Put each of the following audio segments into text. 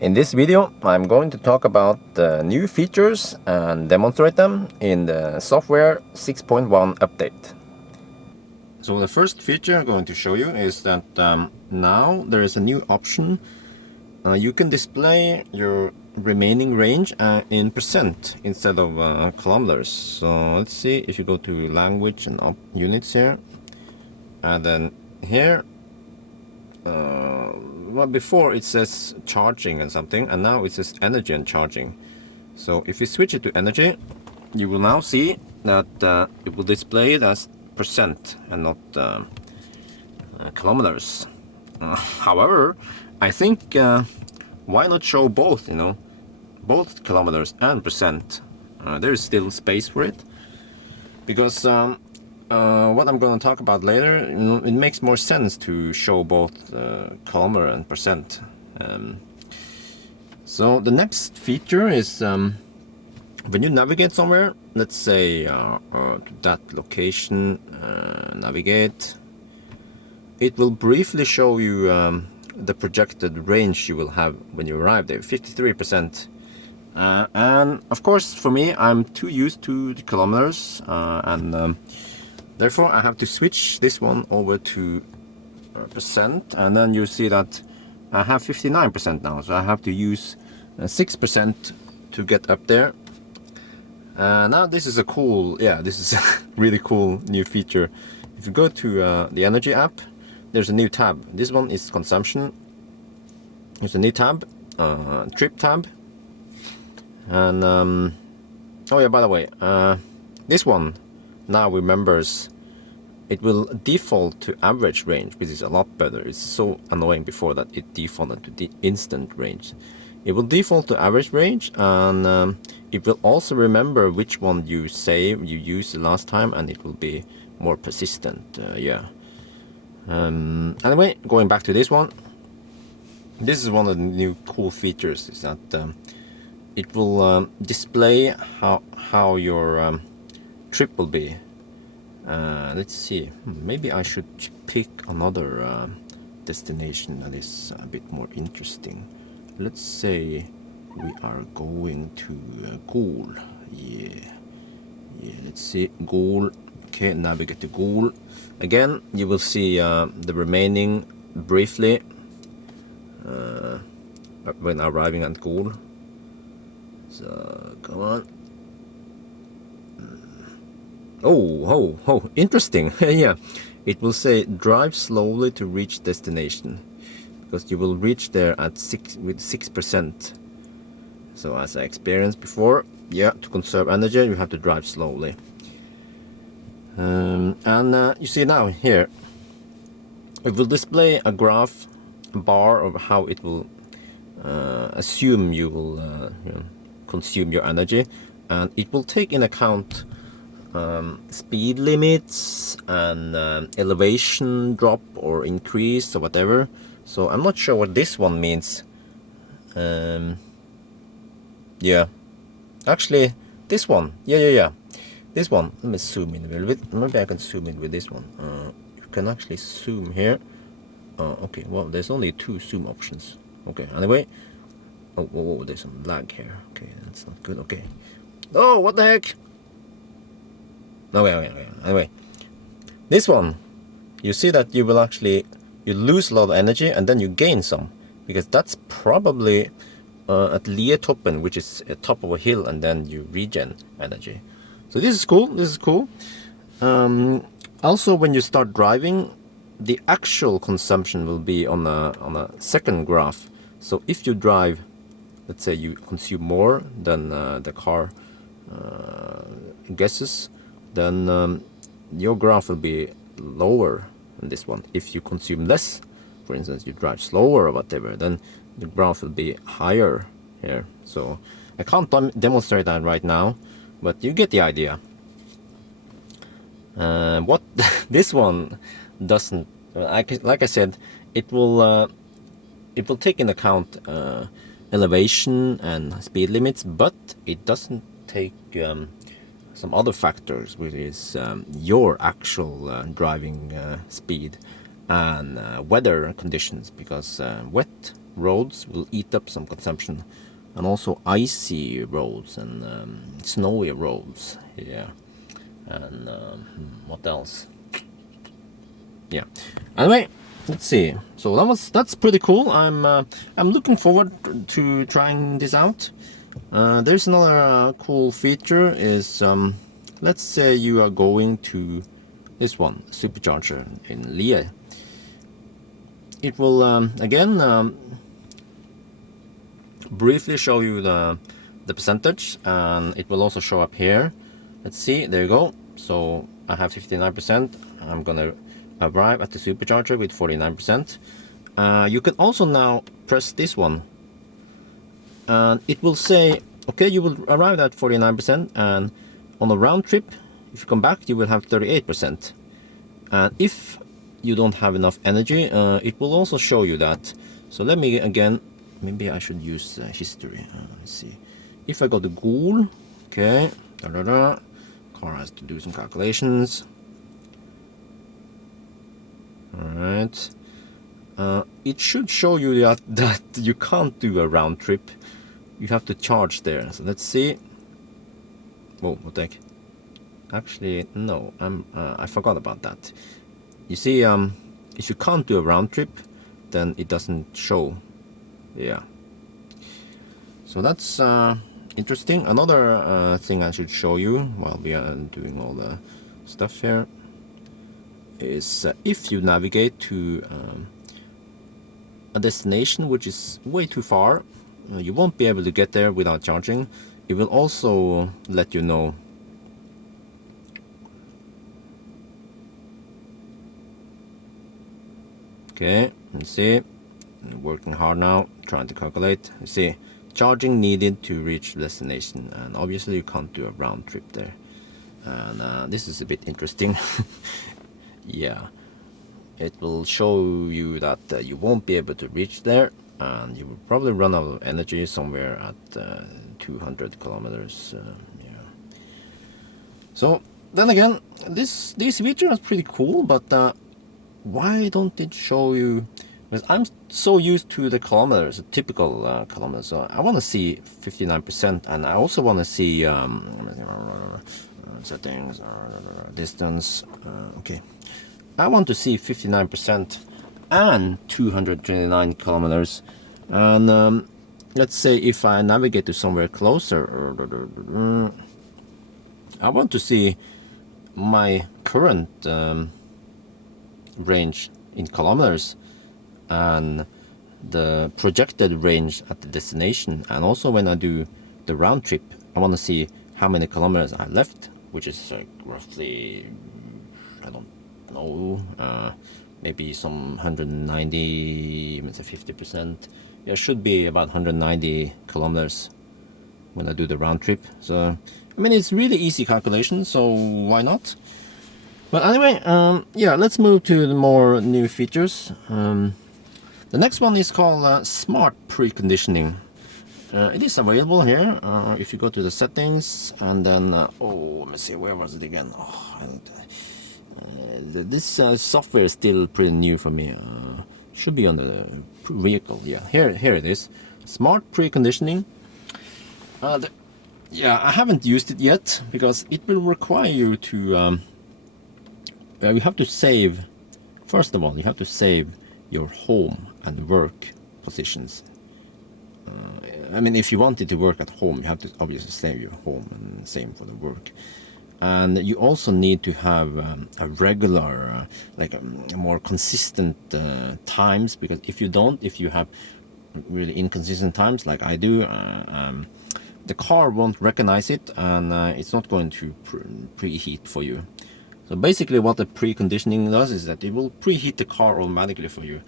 In this video, I'm going to talk about the new features and demonstrate them in the software 6.1 update. So the first feature I'm going to show you is that now there is a new option. You can display your remaining range in percent instead of kilometers. So let's see if you go to language and units here, and then here well, before it says charging and something, and now it says energy and charging. So if you switch it to energy, you will now see that it will display it as percent and not kilometers. However, I think why not show both, both kilometers and percent. There is still space for it, because what I'm going to talk about later, it makes more sense to show both kilometer and percent. So the next feature is when you navigate somewhere, let's say to that location, navigate, it will briefly show you the projected range you will have when you arrive there, 53%. And of course, for me, I'm too used to the kilometers, and therefore I have to switch this one over to percent, and then you see that I have 59% now, so I have to use 6% to get up there. Now this is a cool, this is a really cool new feature. If you go to the energy app, there's a new tab. This one is consumption. There's a new tab, trip tab, and oh yeah, by the way, this one now remembers, it will default to average range, which is a lot better. It's so annoying before that it defaulted to the instant range. It will default to average range, and it will also remember which one you used the last time, and it will be more persistent. Anyway, going back to this one, this is one of the new cool features, is that it will display how your trip will be. Let's see, maybe I should pick another destination that is a bit more interesting. Let's say we are going to Goal. Let's see, Goal. Okay, navigate to Goal. Again, you will see the remaining briefly when arriving at Goal. So come on. Oh, interesting. Yeah, it will say drive slowly to reach destination, because you will reach there at 6%. So as I experienced before, to conserve energy you have to drive slowly. And you see now here, it will display a graph, a bar of how it will assume you will consume your energy, and it will take in account speed limits and elevation drop or increase or whatever. So I'm not sure what this one means. Actually this one, this one, let me zoom in a little bit. Maybe I can zoom in with this one. You can actually zoom here. Okay, well, there's only 2 zoom options. Okay, anyway, oh, there's some lag here. Okay, that's not good. Okay, oh, what the heck. Okay. Anyway, this one, you see that you will actually, you lose a lot of energy and then you gain some, because that's probably at Lietoppen, which is at top of a hill, and then you regen energy. So this is cool. Also, when you start driving, the actual consumption will be on a second graph. So if you drive, let's say you consume more than the car guesses, then your graph will be lower than this one. If you consume less, for instance, you drive slower or whatever, then the graph will be higher here. So I can't demonstrate that right now, but you get the idea. What this one doesn't, like I said, it will take into account elevation and speed limits, but it doesn't take some other factors, which is your actual driving speed and weather conditions, because wet roads will eat up some consumption, and also icy roads and snowy roads. Yeah, and what else? Yeah. Anyway, let's see. So that's pretty cool. I'm looking forward to trying this out. There's another cool feature is let's say you are going to this one supercharger in Lie. It will again briefly show you the percentage, and it will also show up here. Let's see, there you go. So I have 59%. I'm gonna arrive at the supercharger with 49%. You can also now press this one, and it will say, okay, you will arrive at 49%, and on a round trip, if you come back, you will have 38%. And if you don't have enough energy, it will also show you that. So let me again, maybe I should use history. Let's see. If I go to Google, okay, car has to do some calculations. Alright. It should show you that you can't do a round trip. You have to charge there. So let's see. Oh, what the heck? Actually, no, I forgot about that. You see, if you can't do a round trip, then it doesn't show. Yeah. So that's interesting. Another thing I should show you while we are doing all the stuff here is if you navigate to a destination which is way too far, you won't be able to get there without charging. It will also let you know. Okay, let's see. I'm working hard now, trying to calculate. You see, charging needed to reach destination, and obviously you can't do a round trip there. And this is a bit interesting. Yeah, it will show you that you won't be able to reach there, and you will probably run out of energy somewhere at 200 kilometers. Yeah. So then again, this feature is pretty cool, but why don't it show you? Because I'm so used to the kilometers, the typical kilometers. So I want to see 59%, and I also want to see settings, distance. Okay, I want to see 59% and 229 kilometers. And let's say if I navigate to somewhere closer, I want to see my current range in kilometers and the projected range at the destination. And also when I do the round trip, I want to see how many kilometers I left, which is roughly, I don't know, maybe some 190, let's say 50%. Yeah, it should be about 190 kilometers when I do the round trip. So I mean, it's really easy calculation, so why not? But anyway, yeah, let's move to the more new features. The next one is called Smart Preconditioning. It is available here if you go to the settings, and then oh, let me see, where was it again? This software is still pretty new for me. Should be on the vehicle. Yeah, here it is. Smart Preconditioning. Yeah, I haven't used it yet because it will require you to. You have to save. First of all, you have to save your home and work positions. I mean, if you want it to work at home, you have to obviously save your home, and same for the work. And you also need to have a regular, like more consistent times, because if you don't, if you have really inconsistent times like I do, the car won't recognize it, and it's not going to preheat for you. So basically what the preconditioning does is that it will preheat the car automatically for you.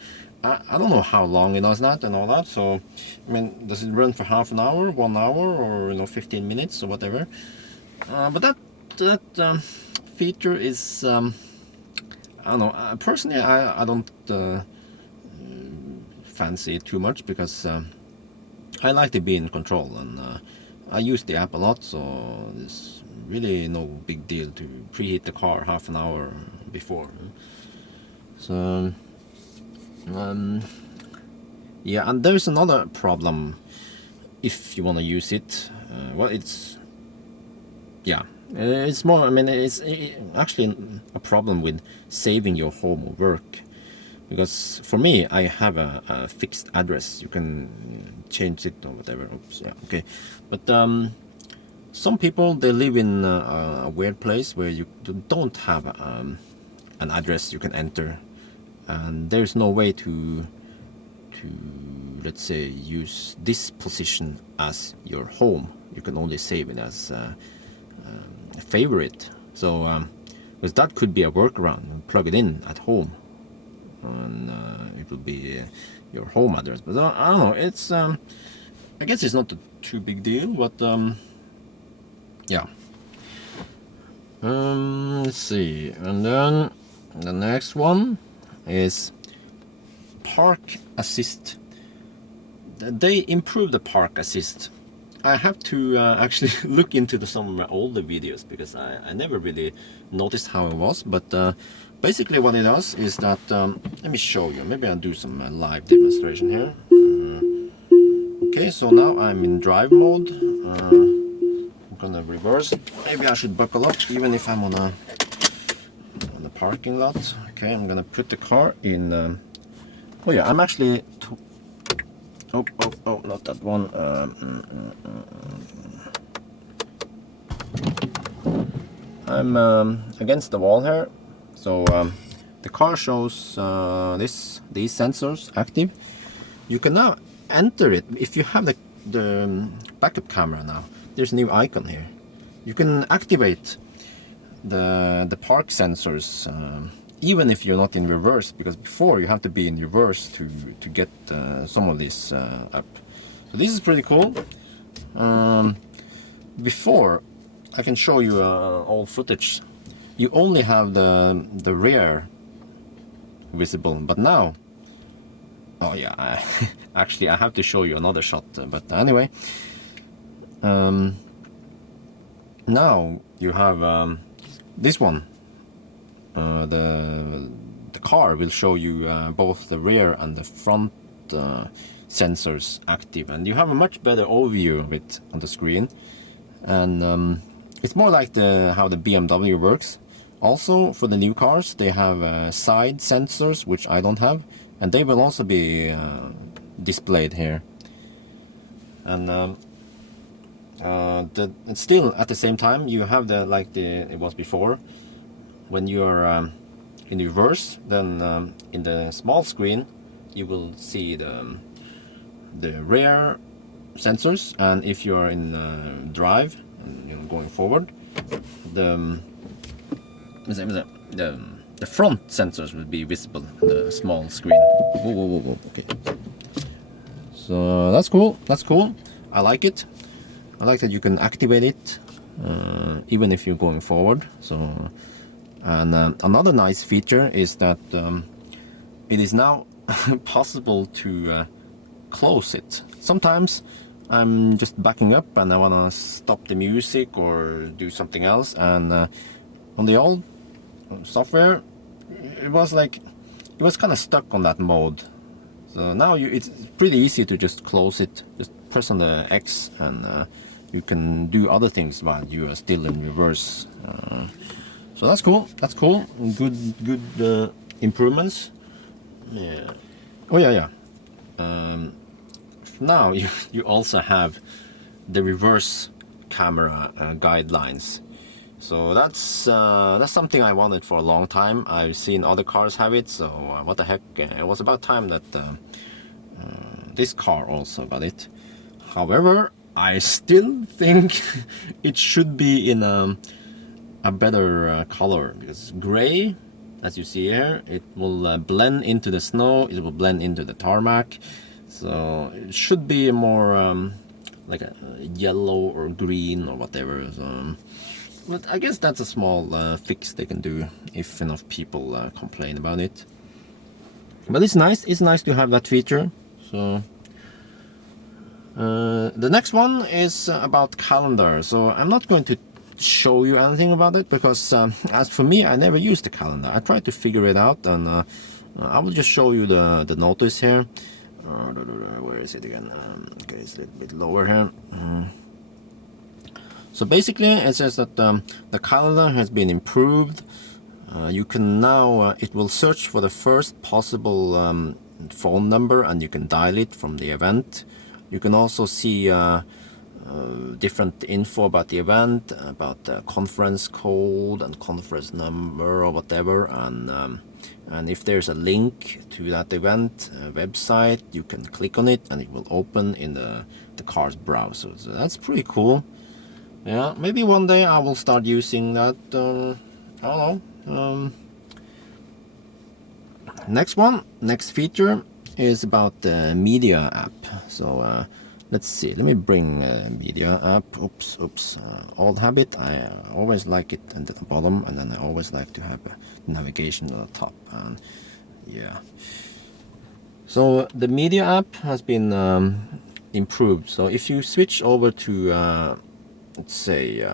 I don't know how long it does that and all that. So, I mean, does it run for half an hour, 1 hour, or 15 minutes or whatever? But that feature is, I don't know. Personally, I don't fancy it too much because I like to be in control, and I use the app a lot, so there's really no big deal to preheat the car half an hour before. So Yeah, and there's another problem if you want to use it. Well, it's, yeah, it's more, I mean, it's actually a problem with saving your home work. Because for me, I have a fixed address. You can change it or whatever. Oops, yeah, okay. But some people, they live in a weird place where you don't have an address you can enter, and there's no way to let's say use this position as your home. You can only save it as a favorite. So because that could be a workaround. Plug it in at home, and it will be your home address. But I don't know. It's I guess it's not a too big deal. But yeah. Let's see, and then the next one is park assist. They improved the park assist. I have to actually look into some older videos because I never really noticed how it was. But basically what it does is that, let me show you. Maybe I'll do some live demonstration here. Okay, so now I'm in drive mode. I'm gonna reverse. Maybe I should buckle up even if I'm on the parking lot. Okay, I'm gonna put the car in. Oh yeah, I'm actually. Oh, not that one. I'm against the wall here, so the car shows these sensors active. You can now enter it if you have the backup camera. Now there's a new icon here. You can activate the park sensors even if you're not in reverse, because before you have to be in reverse to get some of this up. So this is pretty cool. Before, I can show you old footage. You only have the rear visible, but now, oh yeah, actually I have to show you another shot. But anyway, now you have this one. The car will show you both the rear and the front sensors active, and you have a much better overview of it on the screen. And it's more like how the BMW works. Also, for the new cars, they have side sensors, which I don't have, and they will also be displayed here. And still at the same time, you have it was before. When you are in reverse, then in the small screen you will see the rear sensors, and if you are in drive and going forward, the front sensors will be visible in the small screen. Whoa. Okay. So that's cool. That's cool. I like it. I like that you can activate it even if you're going forward. So. And another nice feature is that it is now possible to close it. Sometimes I'm just backing up and I want to stop the music or do something else, and on the old software it was kind of stuck on that mode. So now it's pretty easy to just close it. Just press on the X and you can do other things while you are still in reverse. So that's cool. That's cool. Good improvements. Yeah. Oh yeah. Now you also have the reverse camera guidelines. So that's something I wanted for a long time. I've seen other cars have it. So what the heck? It was about time that this car also got it. However, I still think it should be in a better color, because gray, as you see here, it will blend into the snow, it will blend into the tarmac, so it should be more like a yellow or green or whatever. So, but I guess that's a small fix they can do if enough people complain about it. But it's nice to have that feature. So the next one is about calendar. So I'm not going to show you anything about it, because as for me, I never used the calendar. I tried to figure it out, and I will just show you the notice here. Where is it again? Okay, it's a little bit lower here. So basically, it says that the calendar has been improved. You can now, it will search for the first possible phone number and you can dial it from the event. You can also see different info about the event, about the conference code and conference number or whatever, and if there's a link to that event website, you can click on it and it will open in the car's browser. So that's pretty cool. Yeah, maybe one day I will start using that. I don't know. Next feature is about the media app. So let's see, let me bring media app. Oops. Old habit, I always like it at the bottom, and then I always like to have navigation on the top. And yeah, so the media app has been improved. So if you switch over to let's say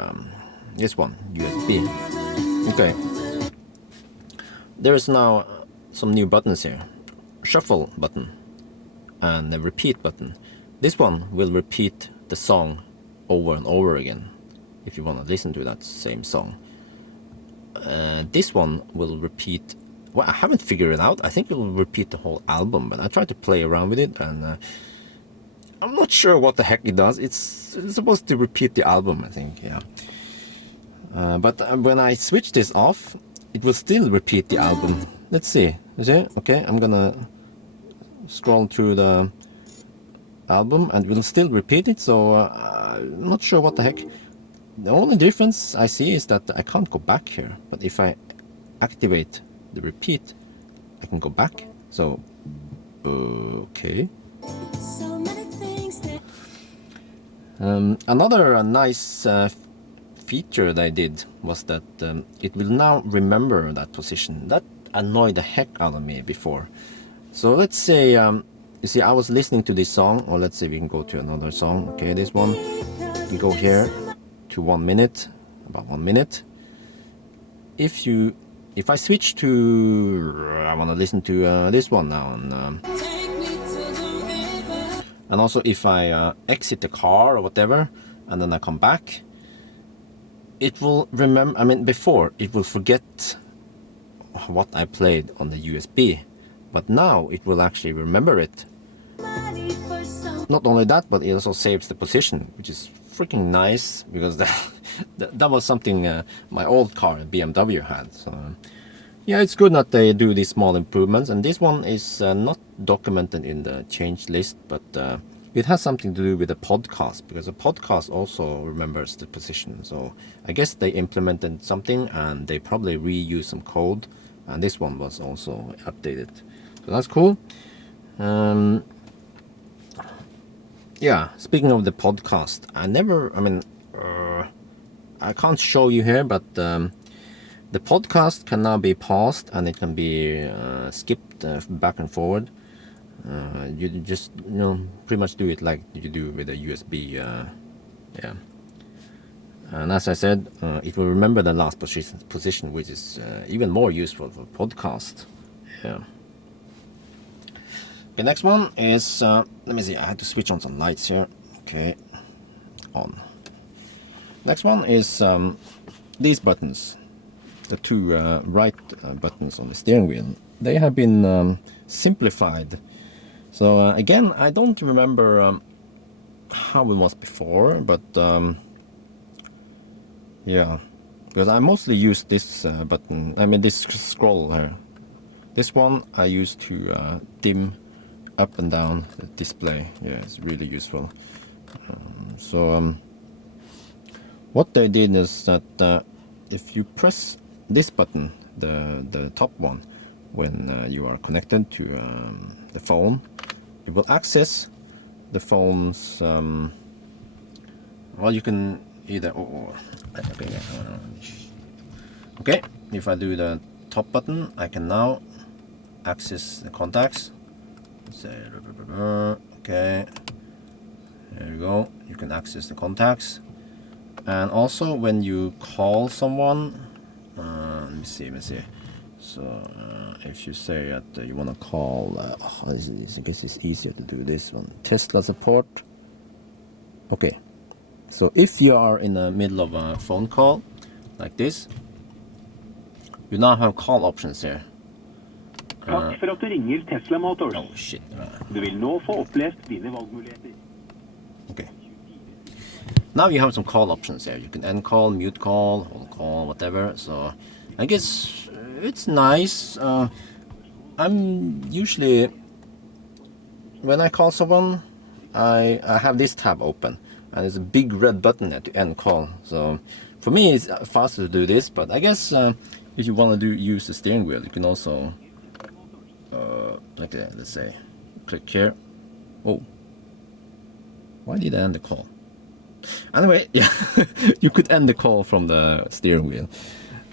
this one, USB. Okay, there is now some new buttons here. Shuffle button and the repeat button. This one will repeat the song over and over again if you want to listen to that same song. This one will repeat, well, I haven't figured it out. I think it will repeat the whole album, but I tried to play around with it and I'm not sure what the heck it does. It's supposed to repeat the album, I think, yeah. But when I switch this off, it will still repeat the album. Let's see. You see? Okay, I'm gonna scroll through the album and it will still repeat it, so I'm not sure what the heck. The only difference I see is that I can't go back here, but if I activate the repeat, I can go back. So, okay. Another nice feature they did was that it will now remember that position. That annoyed the heck out of me before. So let's say, you see, I was listening to this song, or let's say we can go to another song. Okay, this one, you go here to 1 minute, about 1 minute. If I switch to, I want to listen to this one now, and also if I exit the car or whatever, and then I come back, it will remember, I mean, before, it will forget what I played on the USB, but now it will actually remember it. Not only that, but it also saves the position, which is freaking nice, because that was something my old car, BMW, had. So yeah, it's good that they do these small improvements, and this one is not documented in the change list, but it has something to do with the podcast, because the podcast also remembers the position. So I guess they implemented something and they probably reused some code, and this one was also updated. So that's cool. Yeah, speaking of the podcast, I can't show you here, but the podcast can now be paused and it can be skipped back and forward. You just, pretty much do it like you do with a USB. Yeah. And as I said, it will remember the last position, which is even more useful for podcast. Yeah. The next one is, let me see, I had to switch on some lights here. Okay, on. Next one is these buttons, the two right buttons on the steering wheel. They have been simplified. So again, I don't remember how it was before, but yeah, because I mostly use this button, this scroll here. This one I use to dim up and down the display. Yeah, it's really useful. What they did is that if you press this button, the top one, when you are connected to the phone, it will access the phone's, well, you can either, okay, if I do the top button, I can now access the contacts. Okay, there you go, you can access the contacts. And also when you call someone, let me see, So if you say that you want to call, I guess it's easier to do this one. Tesla support. Okay. So if you are in the middle of a phone call like this, you now have call options here. Takk for at du ringer Tesla Motors. Oh shit. Du vil nå få opplest dine valgmuligheter. Okay. Now you have some call options here. You can end call, mute call, hold call, whatever. So I guess it's nice. I'm usually, when I call someone, I have this tab open. And there's a big red button at the end call. So for me, it's faster to do this. But I guess if you want to use the steering wheel, you can also, like let's say, click here. Oh, why did I end the call? Anyway, yeah, you could end the call from the steering wheel.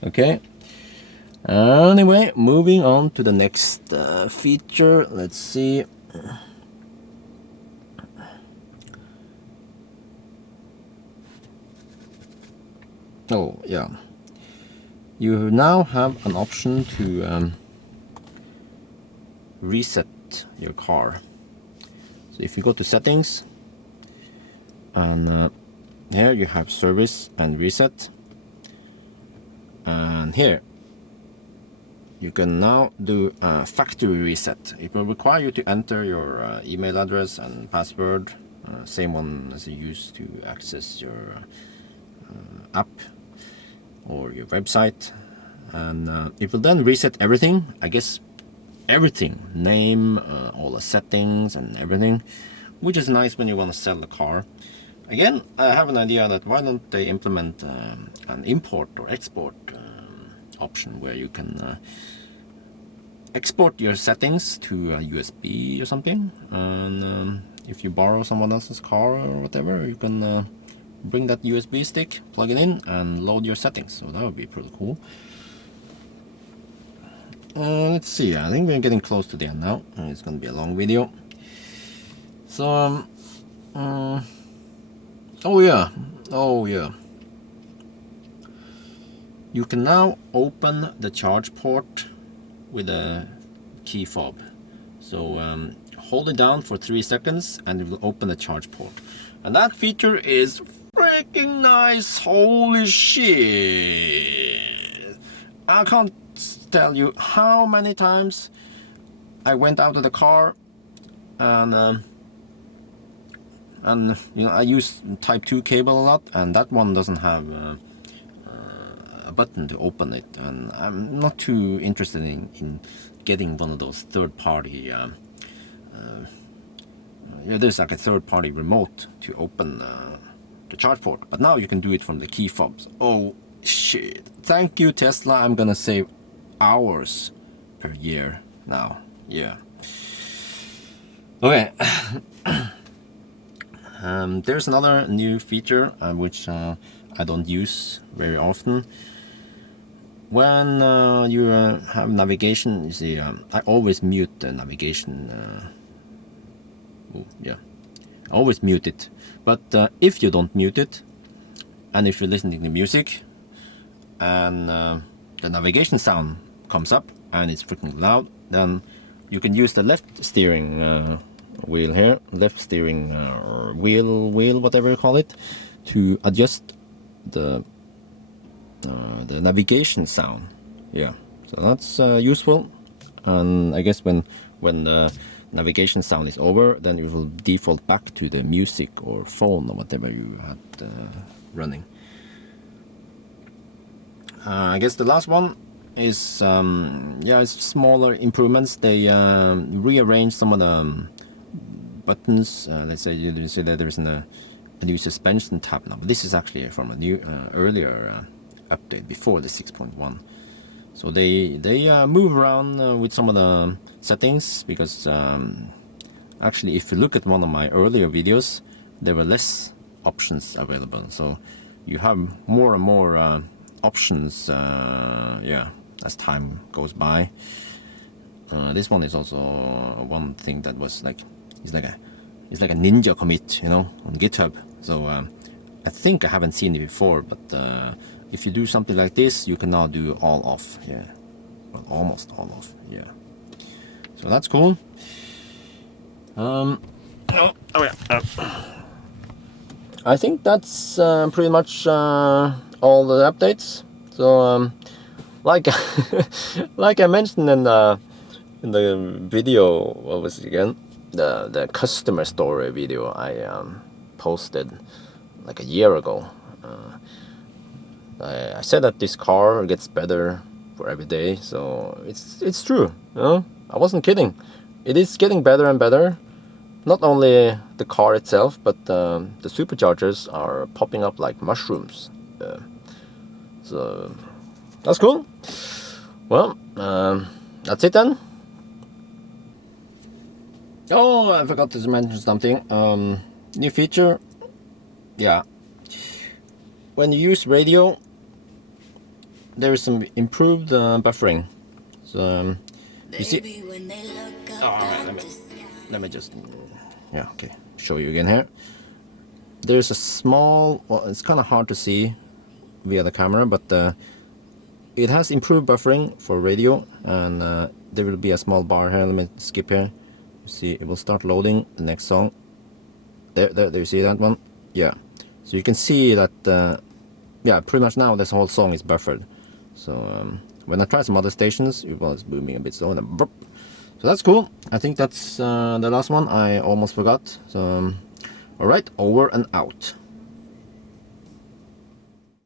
Okay. Anyway, moving on to the next feature. Let's see. Oh, yeah. You now have an option to reset your car. So if you go to settings, and here you have service and reset, and here you can now do a factory reset. It will require you to enter your email address and password, same one as you use to access your app or your website, and it will then reset everything. I guess everything, name, all the settings and everything, which is nice when you want to sell the car. Again, I have an idea that why don't they implement an import or export option where you can export your settings to a USB or something, and if you borrow someone else's car or whatever, you can bring that USB stick, plug it in, and load your settings. So that would be pretty cool. Let's see, I think we're getting close to the end now. It's going to be a long video. So, oh yeah. You can now open the charge port with a key fob. So hold it down for 3 seconds and it will open the charge port. And that feature is freaking nice. Holy shit. I can't tell you how many times I went out of the car and you know, I use type 2 cable a lot, and that one doesn't have a button to open it, and I'm not too interested in getting one of those third-party there's like a third-party remote to open the charge port, but now you can do it from the key fobs. Oh shit, thank you Tesla. I'm gonna save hours per year now. Yeah. Okay. There's another new feature which I don't use very often. When you have navigation, you see, I always mute the navigation. Yeah, I always mute it. But if you don't mute it, and if you're listening to music, and the navigation sound comes up and it's freaking loud, then you can use the left steering wheel here, left steering wheel, whatever you call it, to adjust the navigation sound. Yeah, so that's useful. And I guess when the navigation sound is over, then it will default back to the music or phone or whatever you had running. I guess the last one is yeah, it's smaller improvements. They rearrange some of the buttons. Let's say you see that there's a new suspension tab now, but this is actually from a new earlier update before the 6.1. So they move around with some of the settings, because actually if you look at one of my earlier videos, there were less options available. So you have more and more options, yeah, as time goes by. This one is also one thing that was like, it's like a ninja commit, you know, on GitHub. So I think I haven't seen it before, but if you do something like this, you can now do all off. Yeah, well, almost, yeah. So that's cool. I think that's pretty much all the updates. So like like I mentioned in the video, what was it again? The customer story video I posted like a year ago. I said that this car gets better for every day, so it's true. You know, I wasn't kidding. It is getting better and better. Not only the car itself, but the superchargers are popping up like mushrooms. So that's cool. Well, that's it then. Oh, I forgot to mention something. New feature. Yeah. When you use radio, there is some improved buffering. So you see. Oh, let me just. Yeah, okay. Show you again here. There's a small. Well, it's kind of hard to see via the camera, but it has improved buffering for radio, and there will be a small bar here. Let me skip here. You see, it will start loading the next song. There, you see that one? Yeah. So you can see that. Yeah, pretty much now this whole song is buffered. So when I try some other stations, it was booming a bit slow, and then burp. So that's cool. I think that's the last one. I almost forgot. So all right, over and out.